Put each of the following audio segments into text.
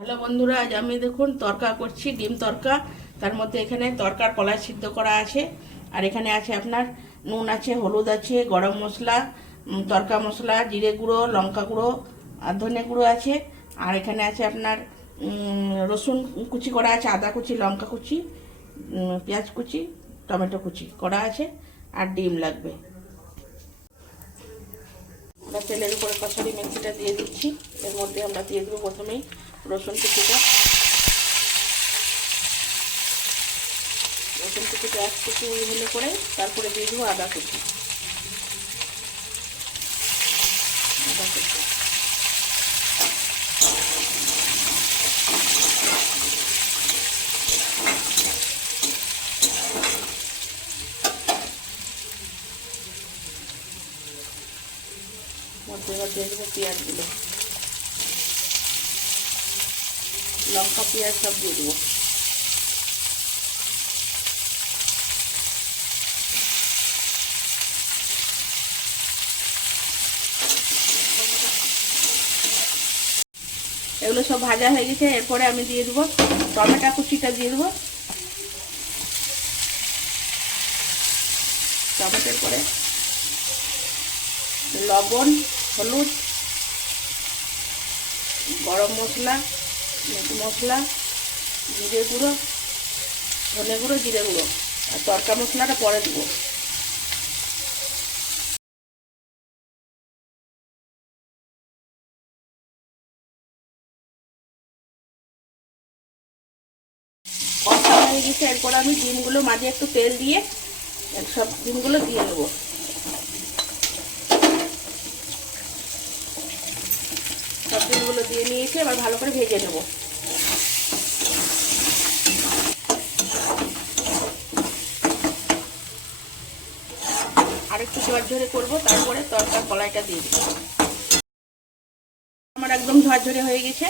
Hello বন্ধুরা, আজ আমি দেখুন তরকা করছি, ডিম তরকা। তার মধ্যে এখানে তরকার কলাই সিদ্ধ করা আছে, আর এখানে আছে আপনার নুন আছে, হলুদ আছে, গরম মশলা, তরকা মশলা, জিরে গুঁড়ো, লঙ্কা গুঁড়ো আর ধনে গুঁড়ো আছে। আর এখানে আছে আপনার রসুন কুচি করা আছে, আদা কুচি, লঙ্কা কুচি, পেঁয়াজ কুচি, টমেটো কুচি করা আছে, আর ডিম লাগবে। আমরা তেলের উপরে কষারি মেথিটা দিয়ে দিচ্ছি। এর মধ্যে আমরা দিয়ে দেবো প্রথমেই রসুন কুচিটা। রসুন কুচিটা একটু হলে করে তারপরে দিয়ে দেবো আদা কুচি। আদা কুচি মধ্যে এবার দিয়ে দেবো পেঁয়াজগুলো, লঙ্কা, পেঁয়াজ সব দিয়ে দেবো। এগুলো সব ভাজা হয়ে গেছে। এরপরে আমি দিয়ে দেবো টমেটো কুচিটা দিয়ে দেবো। টমেটোর পরে লবণ, হলুদ, গরম মশলা, মিট মশলা, জিরে গুঁড়ো, ধনে গুঁড়ো, জিরে গুঁড়ো, আর তরকা মশলাটা পরে দেবো। কষা হয়ে গেছে। এরপর আমি ডিমগুলো মাঝে একটু তেল দিয়ে সব ডিমগুলো দিয়ে দেবো। সব ডিমগুলো দিয়ে নিয়েছি, এবার ভালো করে ভেজে নেবো। আরেকটু ঝরঝরে করবো, তারপরে তরকার কলাইটা দিয়ে দেবো। আমার একদম ঝরঝরে হয়ে গেছে,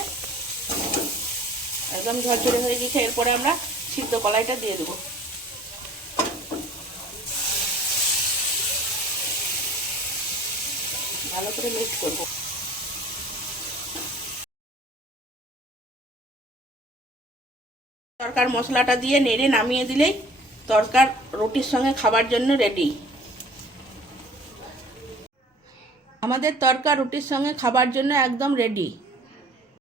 একদম ঝরঝরে হয়ে গেছে। এরপরে আমরা সিদ্ধ কলাইটা দিয়ে দেবো। ভালো করে মিক্স করব। তরকার মশলাটা দিয়ে নেড়ে নামিয়ে দিলেই তরকার রুটির সঙ্গে খাবার জন্য রেডি। আমাদের তরকা রুটির সঙ্গে খাবার জন্য একদম রেডি।